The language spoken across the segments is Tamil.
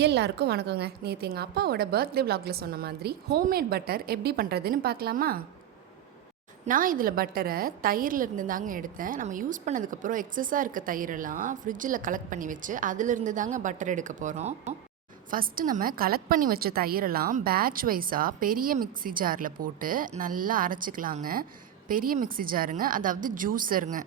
எல்லாருக்கும் வணக்கங்க. நேற்று எங்கள் அப்பாவோட பர்த்டே விலாகில் சொன்ன மாதிரி ஹோம்மேட் பட்டர் எப்படி பண்ணுறதுன்னு பார்க்கலாமா? நான் இதில் பட்டரை தயிர்லேருந்து தாங்க எடுத்தேன். நம்ம யூஸ் பண்ணதுக்கப்புறம் எக்ஸஸாக இருக்க தயிரெல்லாம் ஃப்ரிட்ஜில் கலெக்ட் பண்ணி வச்சு அதிலிருந்து தாங்க பட்டர் எடுக்க போகிறோம். ஃபஸ்ட்டு நம்ம கலெக்ட் பண்ணி வச்ச தயிரெல்லாம் பேட்ச் வைஸாக பெரிய மிக்ஸி ஜாரில் போட்டு நல்லா அரைச்சிக்கலாங்க. பெரிய மிக்ஸி ஜாருங்க, அதாவது ஜூஸருங்க.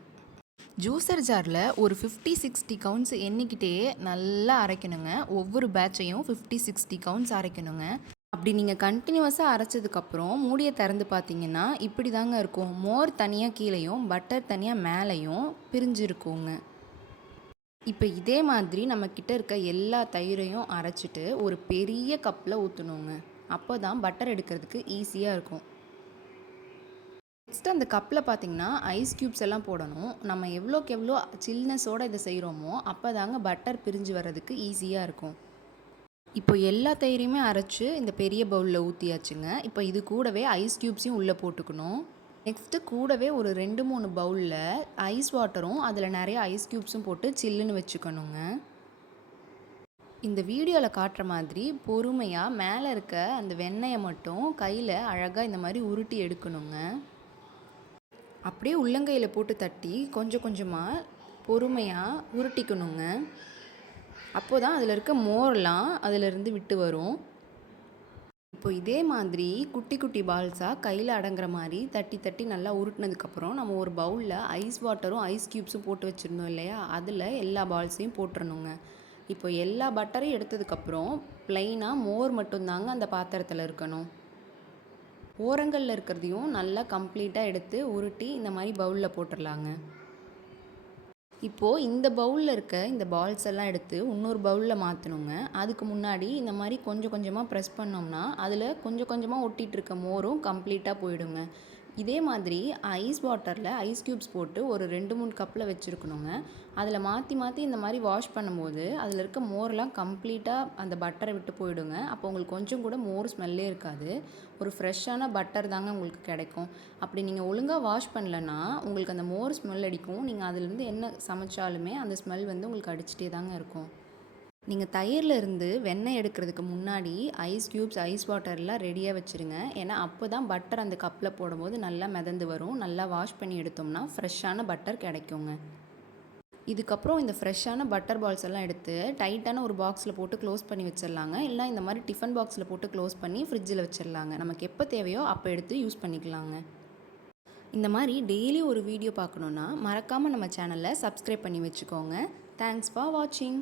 ஜூஸர் ஜாரில் ஒரு 50-60 கவுண்ட்ஸ் எண்ணிக்கிட்டே நல்லா அரைக்கணுங்க. ஒவ்வொரு பேட்சையும் 50-60 கவுண்ட்ஸ் அரைக்கணுங்க. அப்படி நீங்கள் கண்டினியூஸாக அரைச்சதுக்கப்புறம் மூடியை திறந்து பார்த்தீங்கன்னா இப்படி தாங்க இருக்கும். மோர் தனியாக கீழேயும் பட்டர் தனியாக மேலேயும் பிரிஞ்சிருக்குங்க. இப்போ இதே மாதிரி நம்மக்கிட்ட இருக்க எல்லா தயிரையும் அரைச்சிட்டு ஒரு பெரிய கப்பில் ஊற்றணுங்க. அப்போ தான் பட்டர் எடுக்கிறதுக்கு ஈஸியாக இருக்கும். நெக்ஸ்ட்டு அந்த கப்பில் பார்த்திங்கன்னா ஐஸ் க்யூப்ஸ் எல்லாம் போடணும். நம்ம எவ்வளோக்கு எவ்வளோ சில்னஸோடு இதை செய்கிறோமோ அப்போ தாங்க பட்டர் பிரிஞ்சு வர்றதுக்கு ஈஸியாக இருக்கும். இப்போ எல்லா தயிரையுமே அரைச்சி இந்த பெரிய பவுலில் ஊற்றியாச்சுங்க. இப்போ இது கூடவே ஐஸ் க்யூப்ஸையும் உள்ளே போட்டுக்கணும். நெக்ஸ்ட்டு கூடவே ஒரு 2-3 பவுலில் ஐஸ் வாட்டரும் அதில் நிறைய ஐஸ் க்யூப்ஸும் போட்டு சில்லுன்னு வச்சுக்கணுங்க. இந்த வீடியோவில் காட்டுற மாதிரி பொறுமையாக மேலே இருக்க அந்த வெண்ணெயை மட்டும் கையில் அழகாக இந்த மாதிரி உருட்டி எடுக்கணுங்க. அப்படியே உள்ளங்கையில் போட்டு தட்டி கொஞ்சம் கொஞ்சமாக பொறுமையாக உருட்டிக்கணுங்க. அப்போ தான் அதில் இருக்க மோர்லாம் அதிலிருந்து விட்டு வரும். இப்போ இதே மாதிரி குட்டி குட்டி பால்ஸாக கையில் அடங்குற மாதிரி தட்டி தட்டி நல்லா உருட்டினதுக்கப்புறம் நம்ம ஒரு பவுலில் ஐஸ் வாட்டரும் ஐஸ் க்யூப்ஸும் போட்டு வச்சுருந்தோம் இல்லையா, அதில் எல்லா பால்ஸையும் போட்டுறணுங்க. இப்போ எல்லா பட்டரையும் எடுத்ததுக்கப்புறம் ப்ளைனாக மோர் மட்டும்தாங்க அந்த பாத்திரத்தில் இருக்கணும். ஓரங்களில் இருக்கிறதையும் நல்லா கம்ப்ளீட்டாக எடுத்து உருட்டி இந்த மாதிரி பவுலில் போட்டுடலாங்க. இப்போது இந்த பவுலில் இருக்க இந்த பால்ஸ் எல்லாம் எடுத்து இன்னொரு பவுலில் மாற்றணுங்க. அதுக்கு முன்னாடி இந்த மாதிரி கொஞ்சம் கொஞ்சமாக ப்ரெஸ் பண்ணோம்னா அதில் கொஞ்சம் கொஞ்சமாக ஒட்டிகிட்டு இருக்க மோரும் கம்ப்ளீட்டாக போயிடுங்க. இதே மாதிரி ஐஸ் வாட்டரில் ஐஸ் க்யூப்ஸ் போட்டு ஒரு 2-3 கப்பில் வச்சுருக்கணுங்க. அதில் மாற்றி மாற்றி இந்த மாதிரி வாஷ் பண்ணும்போது அதில் இருக்க மோர்லாம் கம்ப்ளீட்டாக அந்த பட்டரை விட்டு போயிடுங்க. அப்போ உங்களுக்கு கொஞ்சம் கூட மோர் ஸ்மெல்லே இருக்காது. ஒரு ஃப்ரெஷ்ஷான பட்டர் தாங்க உங்களுக்கு கிடைக்கும். அப்படி நீங்கள் ஒழுங்காக வாஷ் பண்ணலன்னா உங்களுக்கு அந்த மோர் ஸ்மெல் அடிக்கும். நீங்கள் அதிலேருந்து என்ன சமைச்சாலுமே அந்த ஸ்மெல் வந்து உங்களுக்கு அடிச்சிட்டே தாங்க இருக்கும். நீங்கள் தயிரில் இருந்து வெண்ணெய் எடுக்கிறதுக்கு முன்னாடி ஐஸ் க்யூப்ஸ் ஐஸ் வாட்டர்லாம் ரெடியாக வச்சுருங்க. ஏன்னா அப்போ தான் பட்டர் அந்த கப்பில் போடும்போது நல்லா மிதந்து வரும். நல்லா வாஷ் பண்ணி எடுத்தோம்னா ஃப்ரெஷ்ஷான பட்டர் கிடைக்குங்க. இதுக்கப்புறம் இந்த ஃப்ரெஷ்ஷான பட்டர் பால்ஸ் எல்லாம் எடுத்து டைட்டான ஒரு பாக்ஸில் போட்டு க்ளோஸ் பண்ணி வச்சிடலாங்க. இல்லை இந்த மாதிரி டிஃபன் பாக்ஸில் போட்டு க்ளோஸ் பண்ணி ஃப்ரிட்ஜில் வச்சிடலாங்க. நமக்கு எப்போ தேவையோ அப்போ எடுத்து யூஸ் பண்ணிக்கலாங்க. இந்த மாதிரி டெய்லி ஒரு வீடியோ பார்க்கணுன்னா மறக்காமல் நம்ம சேனலை சப்ஸ்கிரைப் பண்ணி வச்சுக்கோங்க. தேங்க்ஸ் ஃபார் வாட்சிங்.